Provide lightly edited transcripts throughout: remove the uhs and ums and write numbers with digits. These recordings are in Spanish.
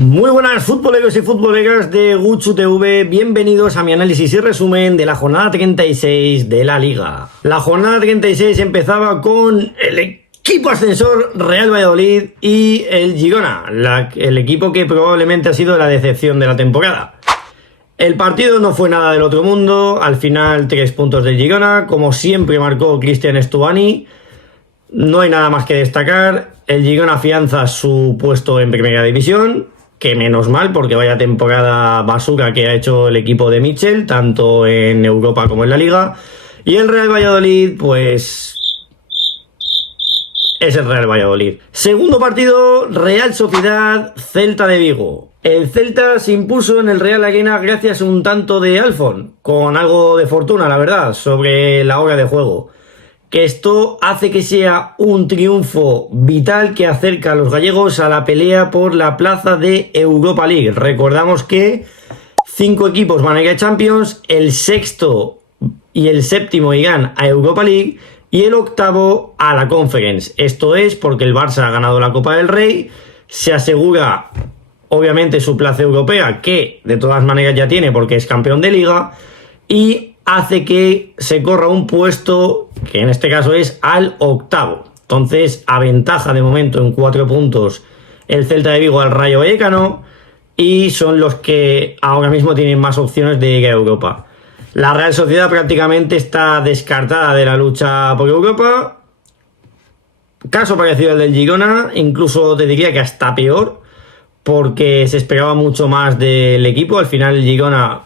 Muy buenas futboleros y futboleras de Guchu TV, bienvenidos a mi análisis y resumen de la jornada 36 de la Liga. La jornada 36 empezaba con el equipo ascensor Real Valladolid y el Girona, el equipo que probablemente ha sido la decepción de la temporada. El partido no fue nada del otro mundo, al final 3 puntos del Girona, como siempre marcó Cristian Stuani. No hay nada más que destacar, el Girona afianza su puesto en Primera División, que menos mal, porque vaya temporada basura que ha hecho el equipo de Michel, tanto en Europa como en la Liga. Y el Real Valladolid, pues es el Real Valladolid. Segundo partido, Real Sociedad, Celta de Vigo. El Celta se impuso en el Real Arena gracias a un tanto de Alfon, con algo de fortuna, la verdad, sobre la hora de juego. Que esto hace que sea un triunfo vital que acerca a los gallegos a la pelea por la plaza de Europa League. Recordamos que 5 equipos van a ir a Champions, el sexto y el séptimo irán a Europa League y el octavo a la Conference. Esto es porque el Barça ha ganado la Copa del Rey, se asegura obviamente su plaza europea, que de todas maneras ya tiene porque es campeón de Liga, y hace que se corra un puesto que en este caso es al octavo. Entonces aventaja de momento en 4 puntos el Celta de Vigo al Rayo Vallecano y son los que ahora mismo tienen más opciones de ir a Europa. La Real Sociedad prácticamente está descartada de la lucha por Europa. Caso parecido al del Girona, incluso te diría que hasta peor, porque se esperaba mucho más del equipo. Al final el Girona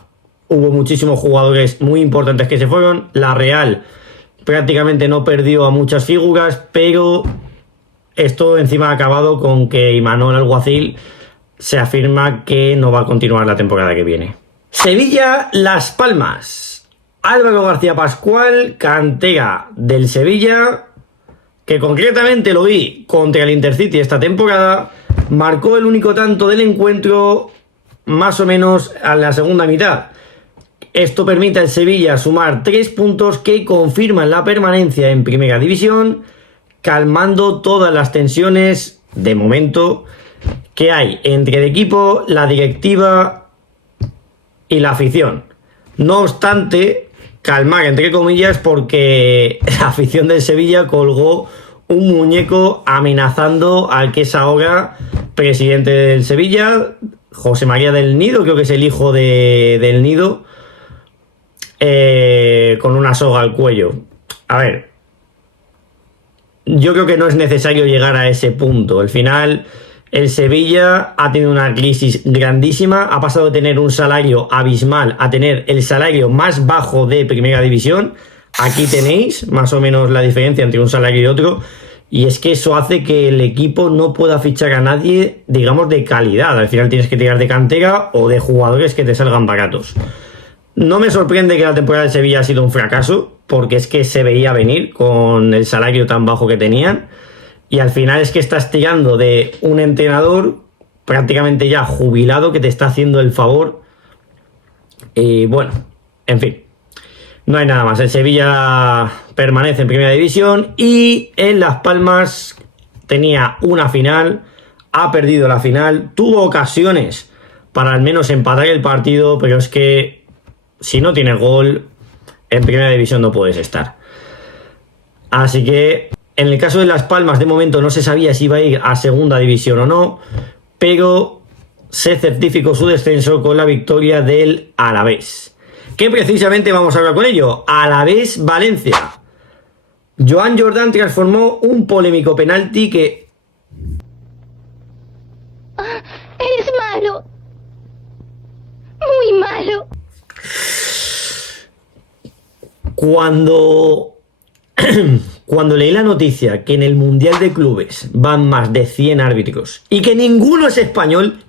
hubo muchísimos jugadores muy importantes que se fueron. La Real prácticamente no perdió a muchas figuras, pero esto encima ha acabado con que Imanol Alguacil se afirma que no va a continuar la temporada que viene. Sevilla, Las Palmas. Álvaro García Pascual, cantera del Sevilla, que concretamente lo vi contra el Intercity esta temporada, marcó el único tanto del encuentro más o menos a la segunda mitad. Esto permite al Sevilla sumar 3 puntos que confirman la permanencia en Primera División, calmando todas las tensiones, de momento, que hay entre el equipo, la directiva y la afición. No obstante, calmar entre comillas, porque la afición del Sevilla colgó un muñeco amenazando al que es ahora presidente del Sevilla, José María del Nido, creo que es el hijo del Nido, con una soga al cuello. A ver, yo creo que no es necesario llegar a ese punto. Al final, el Sevilla ha tenido una crisis grandísima, ha pasado de tener un salario abismal a tener el salario más bajo de Primera División. Aquí tenéis más o menos la diferencia entre un salario y otro, y es que eso hace que el equipo no pueda fichar a nadie, digamos, de calidad. Al final tienes que tirar de cantera o de jugadores que te salgan baratos. No me sorprende que la temporada de Sevilla ha sido un fracaso, porque es que se veía venir con el salario tan bajo que tenían, y al final es que estás tirando de un entrenador prácticamente ya jubilado que te está haciendo el favor. Y bueno, en fin, no hay nada más. El Sevilla permanece en Primera División y en Las Palmas tenía una final, ha perdido la final, tuvo ocasiones para al menos empatar el partido, pero es que si no tienes gol, en Primera División no puedes estar. Así que, en el caso de Las Palmas, de momento no se sabía si iba a ir a Segunda División o no, pero se certificó su descenso con la victoria del Alavés. Que precisamente vamos a hablar con ello. Alavés Valencia. Joan Jordan transformó un polémico penalti que... Eres malo. Muy malo. Cuando leí la noticia que en el Mundial de Clubes van más de 100 árbitros y que ninguno es español,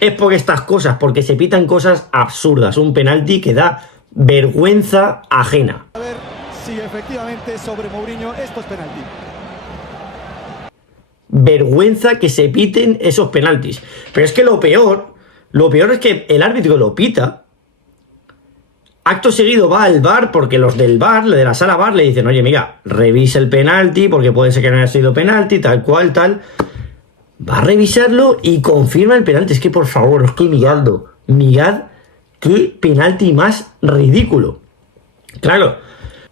es por estas cosas, porque se pitan cosas absurdas. Un penalti que da vergüenza ajena. A ver si efectivamente sobre Mourinho esto es penalti. Vergüenza que se piten esos penaltis. Pero es que lo peor es que el árbitro lo pita. Acto seguido va al VAR, porque los del VAR, de la sala VAR, le dicen, oye, mira, revisa el penalti, porque puede ser que no haya sido penalti, tal cual, tal. va a revisarlo y confirma el penalti. Es que por favor, es que mirad qué penalti más ridículo. Claro,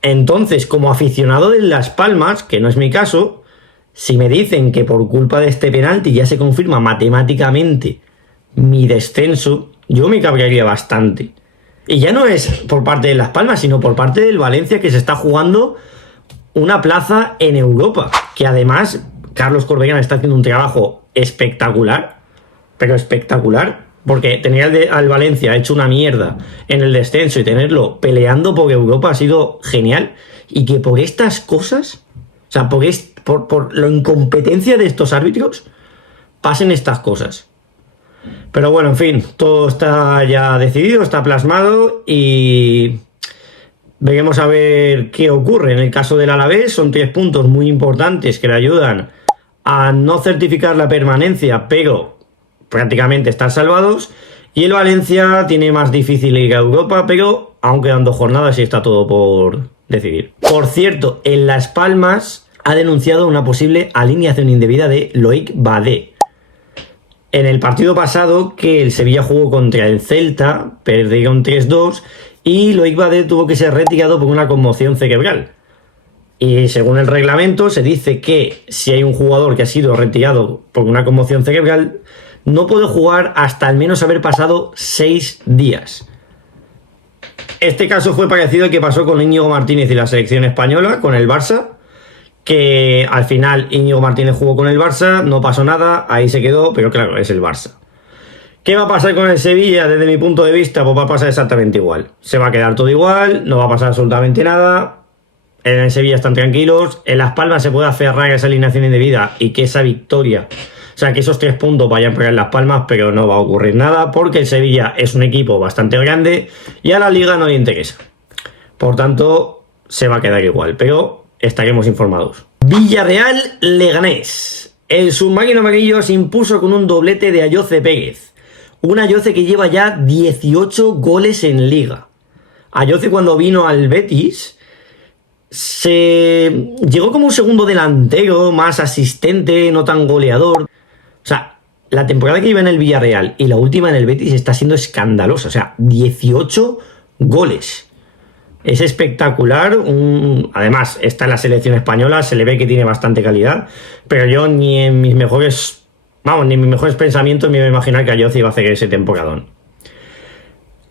entonces como aficionado de Las Palmas, que no es mi caso, si me dicen que por culpa de este penalti ya se confirma matemáticamente mi descenso, yo me cabrearía bastante. Y ya no es por parte de Las Palmas, sino por parte del Valencia, que se está jugando una plaza en Europa. Que además Carlos Corbellán está haciendo un trabajo espectacular, pero espectacular, porque tener al Valencia hecho una mierda en el descenso y tenerlo peleando por Europa ha sido genial. Y que por estas cosas, o sea, por la incompetencia de estos árbitros, pasen estas cosas. Pero bueno, en fin, todo está ya decidido, está plasmado y veremos a ver qué ocurre. En el caso del Alavés son 3 puntos muy importantes que le ayudan a no certificar la permanencia, pero prácticamente estar salvados. Y el Valencia tiene más difícil ir a Europa, pero aún quedan 2 jornadas y está todo por decidir. Por cierto, en Las Palmas ha denunciado una posible alineación indebida de Loic Badé. En el partido pasado, que el Sevilla jugó contra el Celta, perdieron 3-2 y Loic Badé tuvo que ser retirado por una conmoción cerebral. Y según el reglamento se dice que si hay un jugador que ha sido retirado por una conmoción cerebral, no puede jugar hasta al menos haber pasado 6 días. Este caso fue parecido al que pasó con Íñigo Martínez y la selección española, con el Barça, que al final Íñigo Martínez jugó con el Barça, no pasó nada, ahí se quedó, pero claro, es el Barça. ¿Qué va a pasar con el Sevilla desde mi punto de vista? Pues va a pasar exactamente igual. Se va a quedar todo igual, no va a pasar absolutamente nada. En el Sevilla están tranquilos. En Las Palmas se puede aferrar a esa alineación indebida y que esa victoria, o sea, que esos 3 puntos vayan para Las Palmas, pero no va a ocurrir nada porque el Sevilla es un equipo bastante grande y a la Liga no le interesa. Por tanto, se va a quedar igual, pero estaremos informados. Villarreal-Leganés. El submarino amarillo se impuso con un doblete de Ayoce Pérez. Un Ayoce que lleva ya 18 goles en Liga. Ayoce, cuando vino al Betis, llegó como un segundo delantero, más asistente, no tan goleador. O sea, la temporada que lleva en el Villarreal y la última en el Betis está siendo escandalosa. O sea, 18 goles. Es espectacular. Además, está en la selección española, se le ve que tiene bastante calidad. Pero yo ni en mis mejores pensamientos me iba a imaginar que Ayoce iba a hacer ese temporadón.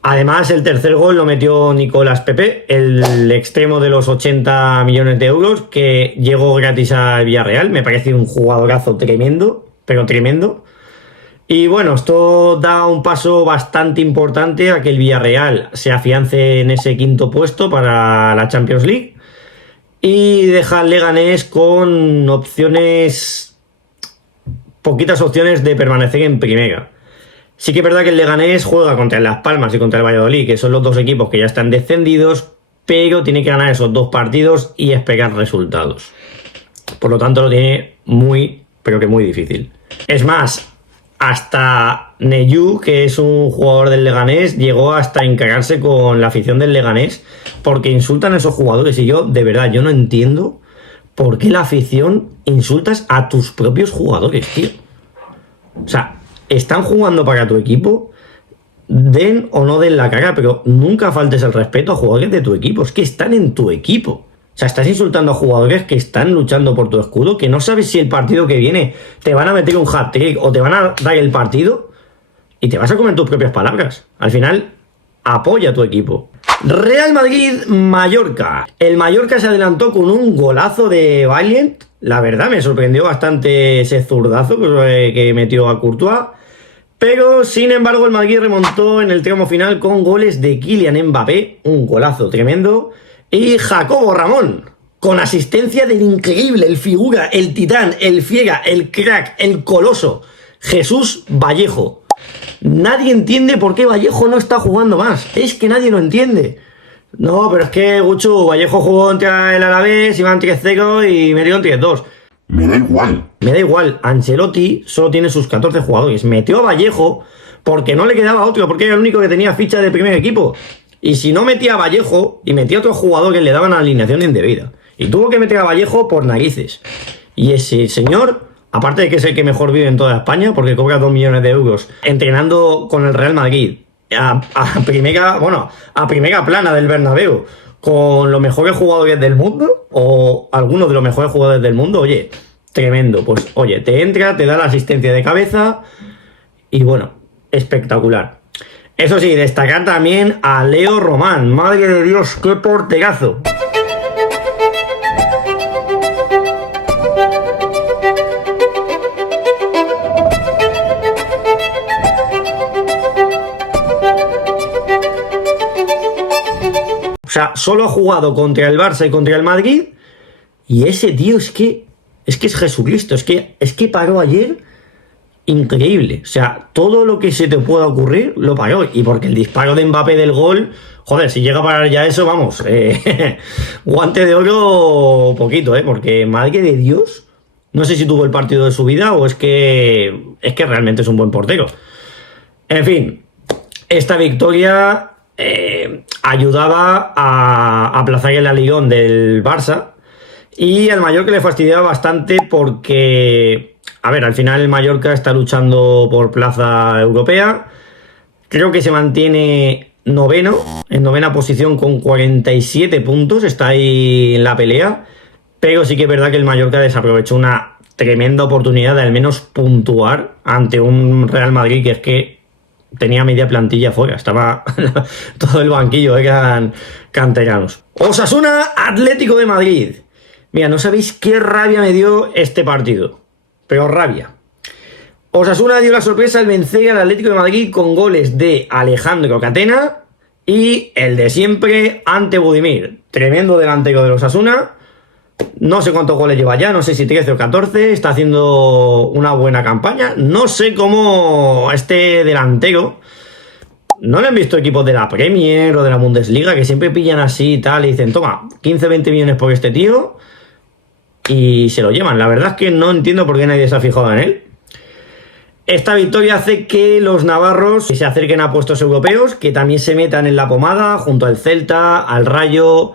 Además, el tercer gol lo metió Nicolás Pepe, el extremo de los 80 millones de euros, que llegó gratis al Villarreal. Me parece un jugadorazo tremendo, pero tremendo. Y bueno, esto da un paso bastante importante a que el Villarreal se afiance en ese 5º puesto para la Champions League y deja al Leganés con poquitas opciones de permanecer en primera. Sí que es verdad que el Leganés juega contra el Las Palmas y contra el Valladolid, que son los 2 equipos que ya están descendidos, pero tiene que ganar esos 2 partidos y esperar resultados. Por lo tanto, lo tiene muy, pero que muy difícil. Es más, hasta Neyu, que es un jugador del Leganés, llegó hasta encargarse con la afición del Leganés porque insultan a esos jugadores. Y yo, de verdad, yo no entiendo por qué la afición insultas a tus propios jugadores, tío. O sea, están jugando para tu equipo, den o no den la cara, pero nunca faltes el respeto a jugadores de tu equipo. Es que están en tu equipo. O sea, estás insultando a jugadores que están luchando por tu escudo, que no sabes si el partido que viene te van a meter un hat-trick o te van a dar el partido y te vas a comer tus propias palabras. Al final, apoya a tu equipo. Real Madrid-Mallorca. El Mallorca se adelantó con un golazo de Valiant. La verdad, me sorprendió bastante ese zurdazo que metió a Courtois. Pero, sin embargo, el Madrid remontó en el tramo final con goles de Kylian Mbappé. Un golazo tremendo. Y Jacobo Ramón, con asistencia del increíble, el figura, el titán, el fiera, el crack, el coloso, Jesús Vallejo. Nadie entiende por qué Vallejo no está jugando más. Es que nadie lo entiende. No, pero es que Guchu, Vallejo jugó contra el Alavés, iban 3-0 y metieron 3-2. Me da igual. Me da igual. Ancelotti solo tiene sus 14 jugadores. Metió a Vallejo porque no le quedaba otro, porque era el único que tenía ficha de primer equipo. Y si no metía a Vallejo y metía a otro jugador que le daban alineación indebida. Y tuvo que meter a Vallejo por narices. Y ese señor aparte de que es el que mejor vive en toda España, porque cobra 2 millones de euros, entrenando con el Real Madrid a primera plana del Bernabéu, con los mejores jugadores del mundo, o algunos de los mejores jugadores del mundo, oye, tremendo. Pues oye, te entra, te da la asistencia de cabeza y bueno, espectacular. Eso sí, destacar también a Leo Román. Madre de Dios, qué porterazo. O sea, solo ha jugado contra el Barça y contra el Madrid. Y ese tío es que es Jesucristo. Es que paró ayer. Increíble. O sea, todo lo que se te pueda ocurrir lo paró. Y porque el disparo de Mbappé del gol, joder, si llega a parar ya eso, vamos. Guante de oro poquito, porque madre de Dios. No sé si tuvo el partido de su vida o es que realmente es un buen portero. En fin, esta victoria ayudaba a aplazar el alión del Barça y al Mallorca le fastidiaba bastante porque, a ver, al final el Mallorca está luchando por plaza europea. Creo que se mantiene noveno, en novena posición con 47 puntos, está ahí en la pelea, pero sí que es verdad que el Mallorca desaprovechó una tremenda oportunidad de al menos puntuar ante un Real Madrid que es que tenía media plantilla fuera, estaba todo el banquillo, eran canteranos. Osasuna, Atlético de Madrid. Mira, no sabéis qué rabia me dio este partido, pero rabia. Osasuna dio la sorpresa al vencer al Atlético de Madrid con goles de Alejandro Catena y el de siempre ante Budimir. Tremendo delantero de Osasuna. No sé cuántos goles lleva ya, no sé si 13 o 14, está haciendo una buena campaña. No sé cómo este delantero, no le han visto equipos de la Premier o de la Bundesliga que siempre pillan así y tal y dicen, toma, 15-20 millones por este tío y se lo llevan. La verdad es que no entiendo por qué nadie se ha fijado en él. Esta victoria hace que los navarros se acerquen a puestos europeos, que también se metan en la pomada junto al Celta, al Rayo,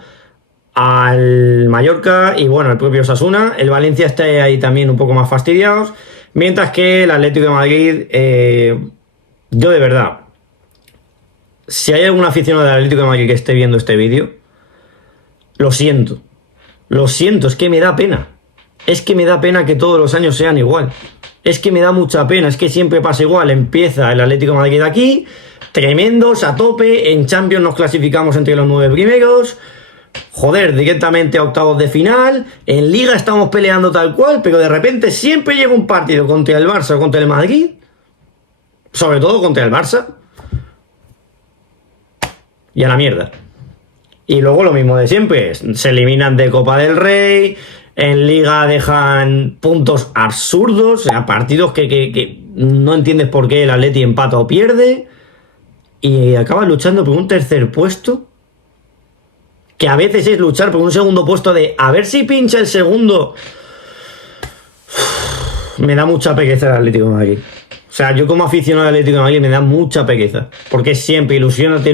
al Mallorca y bueno, el propio Osasuna. El Valencia está ahí también un poco más fastidiados, mientras que el Atlético de Madrid, yo de verdad, si hay algún aficionado del Atlético de Madrid que esté viendo este vídeo, lo siento, es que me da pena, que todos los años sean igual, es que me da mucha pena, es que siempre pasa igual. Empieza el Atlético de Madrid aquí, tremendos, a tope, en Champions nos clasificamos entre los 9 primeros, joder, directamente a octavos de final, en Liga estamos peleando tal cual, pero de repente siempre llega un partido contra el Barça o contra el Madrid, sobre todo contra el Barça, y a la mierda. Y luego lo mismo de siempre, se eliminan de Copa del Rey, en Liga dejan puntos absurdos, o sea, partidos que no entiendes por qué el Atleti empata o pierde, y acabas luchando por un tercer puesto, que a veces es luchar por un segundo puesto de a ver si pincha el segundo. Me da mucha pereza el Atlético de Madrid. O sea, yo como aficionado al Atlético de Madrid me da mucha pereza, porque es siempre ilusiónate,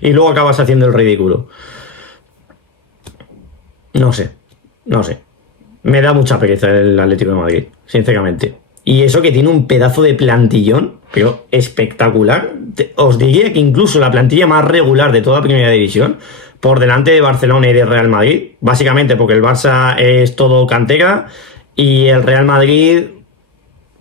y luego acabas haciendo el ridículo. No sé. Me da mucha pereza el Atlético de Madrid, sinceramente. Y eso que tiene un pedazo de plantillón, pero espectacular. Os diría que incluso la plantilla más regular de toda la primera división, por delante de Barcelona y de Real Madrid, básicamente porque el Barça es todo cantera y el Real Madrid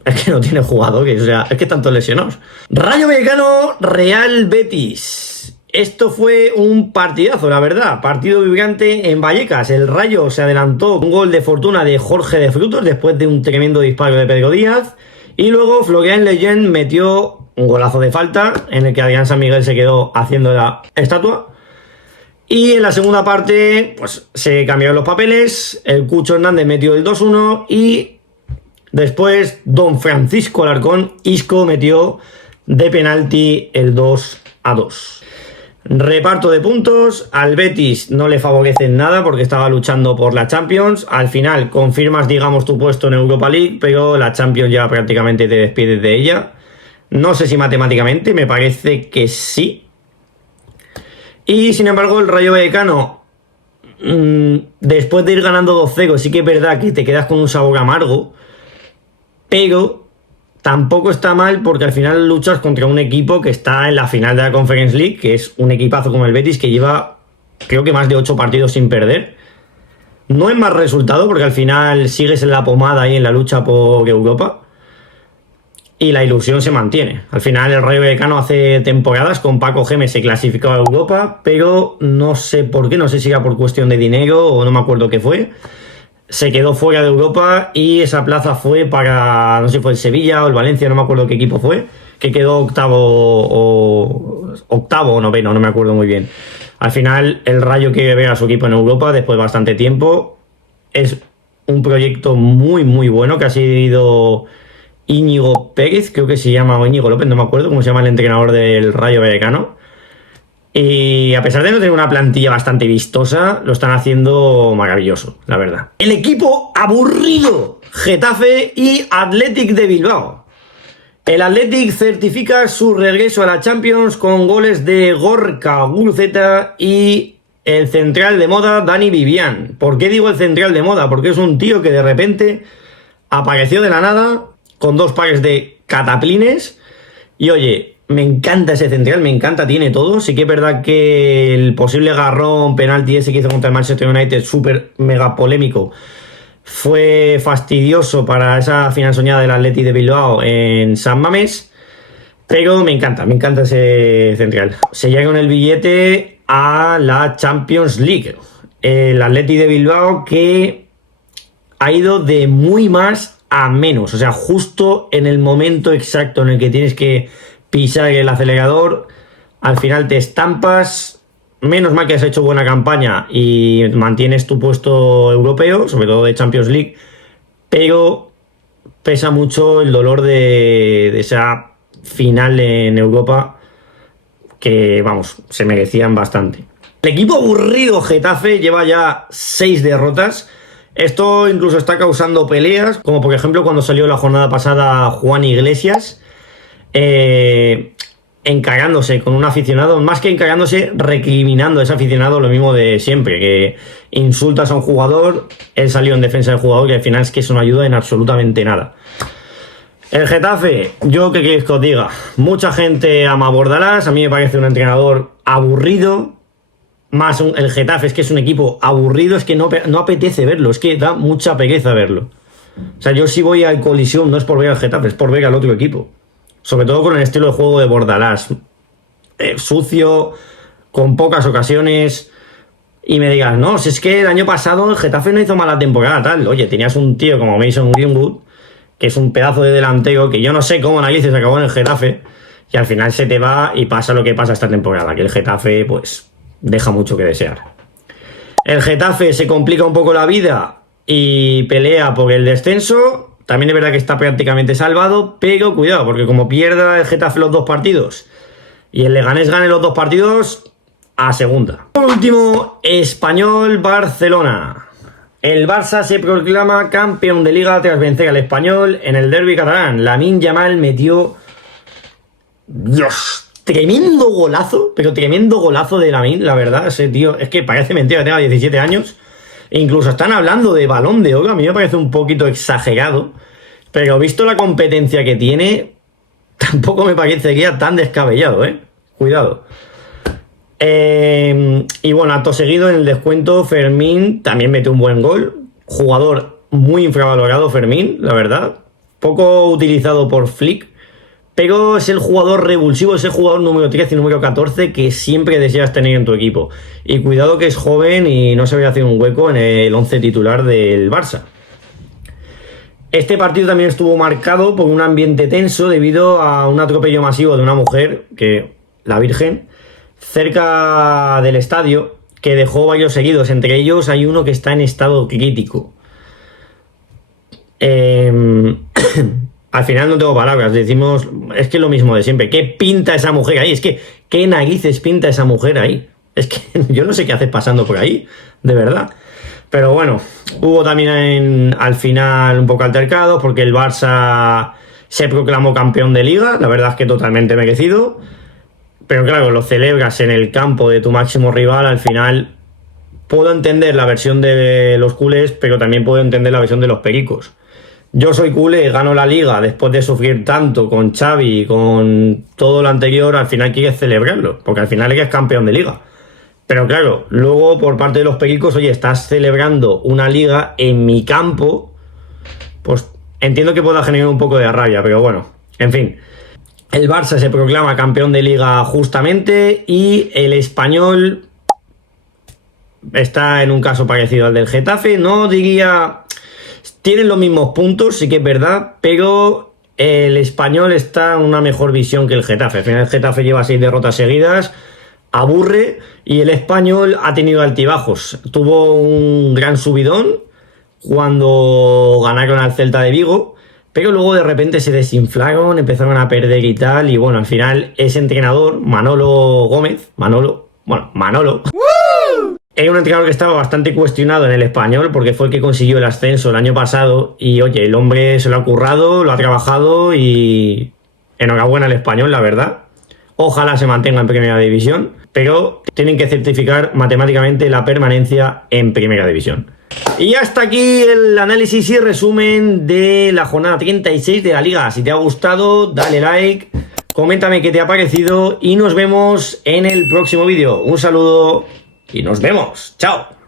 es que no tiene jugadores, o sea, es que están todos lesionados. Rayo Vallecano, Real Betis. Esto fue un partidazo, la verdad. Partido vibrante en Vallecas. El Rayo se adelantó con un gol de fortuna de Jorge de Frutos después de un tremendo disparo de Pedro Díaz. Y luego Florian Lejeune metió un golazo de falta en el que Adrián San Miguel se quedó haciendo la estatua. Y en la segunda parte, pues se cambiaron los papeles. El Cucho Hernández metió el 2-1 y después Don Francisco Alarcón Isco metió de penalti el 2-2. Reparto de puntos, al Betis no le favorecen nada porque estaba luchando por la Champions. Al final confirmas, digamos, tu puesto en Europa League, pero la Champions ya prácticamente te despides de ella. No sé si matemáticamente, me parece que sí. Y sin embargo el Rayo Vallecano después de ir ganando 2-0, sí que es verdad que te quedas con un sabor amargo, pero tampoco está mal porque al final luchas contra un equipo que está en la final de la Conference League, que es un equipazo como el Betis que lleva, creo que más de 8 partidos sin perder. No es más resultado porque al final sigues en la pomada ahí en la lucha por Europa. Y la ilusión se mantiene. Al final el Rayo Vallecano hace temporadas con Paco Gémez se clasificó a Europa, pero no sé por qué, no sé si era por cuestión de dinero o no me acuerdo qué fue. Se quedó fuera de Europa y esa plaza fue para, no sé si fue el Sevilla o el Valencia, no me acuerdo qué equipo fue, que quedó octavo o noveno, no me acuerdo muy bien. Al final el Rayo quiere ver a su equipo en Europa después de bastante tiempo. Es un proyecto muy muy bueno que ha sido Íñigo Pérez, creo que se llama, o Íñigo López, no me acuerdo cómo se llama el entrenador del Rayo Vallecano. Y a pesar de no tener una plantilla bastante vistosa, lo están haciendo maravilloso, la verdad. El equipo aburrido, Getafe y Athletic de Bilbao. El Athletic certifica su regreso a la Champions con goles de Gorka Guruceta y el central de moda Dani Vivian. ¿Por qué digo el central de moda? Porque es un tío que de repente apareció de la nada con 2 pares de cataplines y oye, me encanta ese central, me encanta, tiene todo. Sí que es verdad que el posible agarrón, penalti ese que hizo contra el Manchester United, súper mega polémico, fue fastidioso para esa final soñada del Athletic de Bilbao en San Mamés, pero me encanta ese central. Se llega con el billete a la Champions League. El Athletic de Bilbao que ha ido de muy más a menos, o sea, justo en el momento exacto en el que tienes que pisar el acelerador, al final te estampas. Menos mal que has hecho buena campaña y mantienes tu puesto europeo, sobre todo de Champions League, pero pesa mucho el dolor de esa final en Europa que, vamos, se merecían bastante. El equipo aburrido Getafe lleva ya 6 derrotas. Esto incluso está causando peleas, como por ejemplo cuando salió la jornada pasada Juan Iglesias, encarándose con un aficionado, más que encarándose, recriminando a ese aficionado lo mismo de siempre, que insultas a un jugador, él salió en defensa del jugador y al final es que eso no ayuda en absolutamente nada. El Getafe, yo qué queréis que os diga, mucha gente ama a Bordalás, a mí me parece un entrenador aburrido. Más el Getafe es que es un equipo aburrido, es que no apetece verlo, es que da mucha pereza verlo. O sea, yo si voy al Colisión no es por ver al Getafe, es por ver al otro equipo. Sobre todo con el estilo de juego de Bordalás. Sucio, con pocas ocasiones. Y me digas, no, si es que el año pasado el Getafe no hizo mala temporada, tal. Oye, tenías un tío como Mason Greenwood, que es un pedazo de delantero, que yo no sé cómo narices acabó en el Getafe, y al final se te va y pasa lo que pasa esta temporada, que el Getafe, pues, deja mucho que desear. El Getafe se complica un poco la vida y pelea por el descenso. También es verdad que está prácticamente salvado, pero cuidado, porque como pierda el Getafe los 2 partidos y el Leganés gane los 2 partidos, a segunda. Por último, Espanyol-Barcelona. El Barça se proclama campeón de Liga tras vencer al Espanyol en el derbi catalán. Lamine Yamal metió... ¡Dios! Tremendo golazo, pero tremendo golazo de Lamine, la verdad. Ese tío, es que parece mentira que tenga 17 años. E incluso están hablando de Balón de Oro. A mí me parece un poquito exagerado. Pero visto la competencia que tiene, tampoco me parecería tan descabellado, ¿eh? Cuidado. Y bueno, acto seguido en el descuento, Fermín también mete un buen gol. Jugador muy infravalorado, Fermín, la verdad. Poco utilizado por Flick. Pero es el jugador revulsivo, es el jugador número 13 y número 14 que siempre deseas tener en tu equipo. Y cuidado que es joven y no se ve hacer un hueco en el 11 titular del Barça. Este partido también estuvo marcado por un ambiente tenso debido a un atropello masivo de una mujer, que la Virgen, cerca del estadio, que dejó varios heridos. Entre ellos hay uno que está en estado crítico. Al final no tengo palabras, decimos, es que es lo mismo de siempre. ¿Qué pinta esa mujer ahí? Es que, ¿qué narices pinta esa mujer ahí? Es que yo no sé qué hace pasando por ahí, de verdad. Pero bueno, hubo también al final un poco altercado porque el Barça se proclamó campeón de Liga, la verdad es que totalmente merecido. Pero claro, lo celebras en el campo de tu máximo rival, al final puedo entender la versión de los culés, pero también puedo entender la versión de los pericos. Yo soy culé, gano la liga después de sufrir tanto con Xavi y con todo lo anterior, al final quieres celebrarlo, porque al final eres campeón de liga. Pero claro, luego por parte de los pericos, oye, estás celebrando una liga en mi campo, pues entiendo que pueda generar un poco de rabia, pero bueno, en fin. El Barça se proclama campeón de liga justamente y el Español está en un caso parecido al del Getafe. No diría... Tienen los mismos puntos, sí que es verdad, pero el Español está en una mejor visión que el Getafe. Al final el Getafe lleva 6 derrotas seguidas, aburre, y el Español ha tenido altibajos. Tuvo un gran subidón cuando ganaron al Celta de Vigo, pero luego de repente se desinflaron, empezaron a perder y tal, y bueno, al final ese entrenador, Manolo, era un entrenador que estaba bastante cuestionado en el Español porque fue el que consiguió el ascenso el año pasado y oye, el hombre se lo ha currado, lo ha trabajado y enhorabuena al Español, la verdad. Ojalá se mantenga en Primera División, pero tienen que certificar matemáticamente la permanencia en Primera División. Y hasta aquí el análisis y resumen de la jornada 36 de la Liga. Si te ha gustado, dale like, coméntame qué te ha parecido y nos vemos en el próximo vídeo. Un saludo y nos vemos. ¡Chao!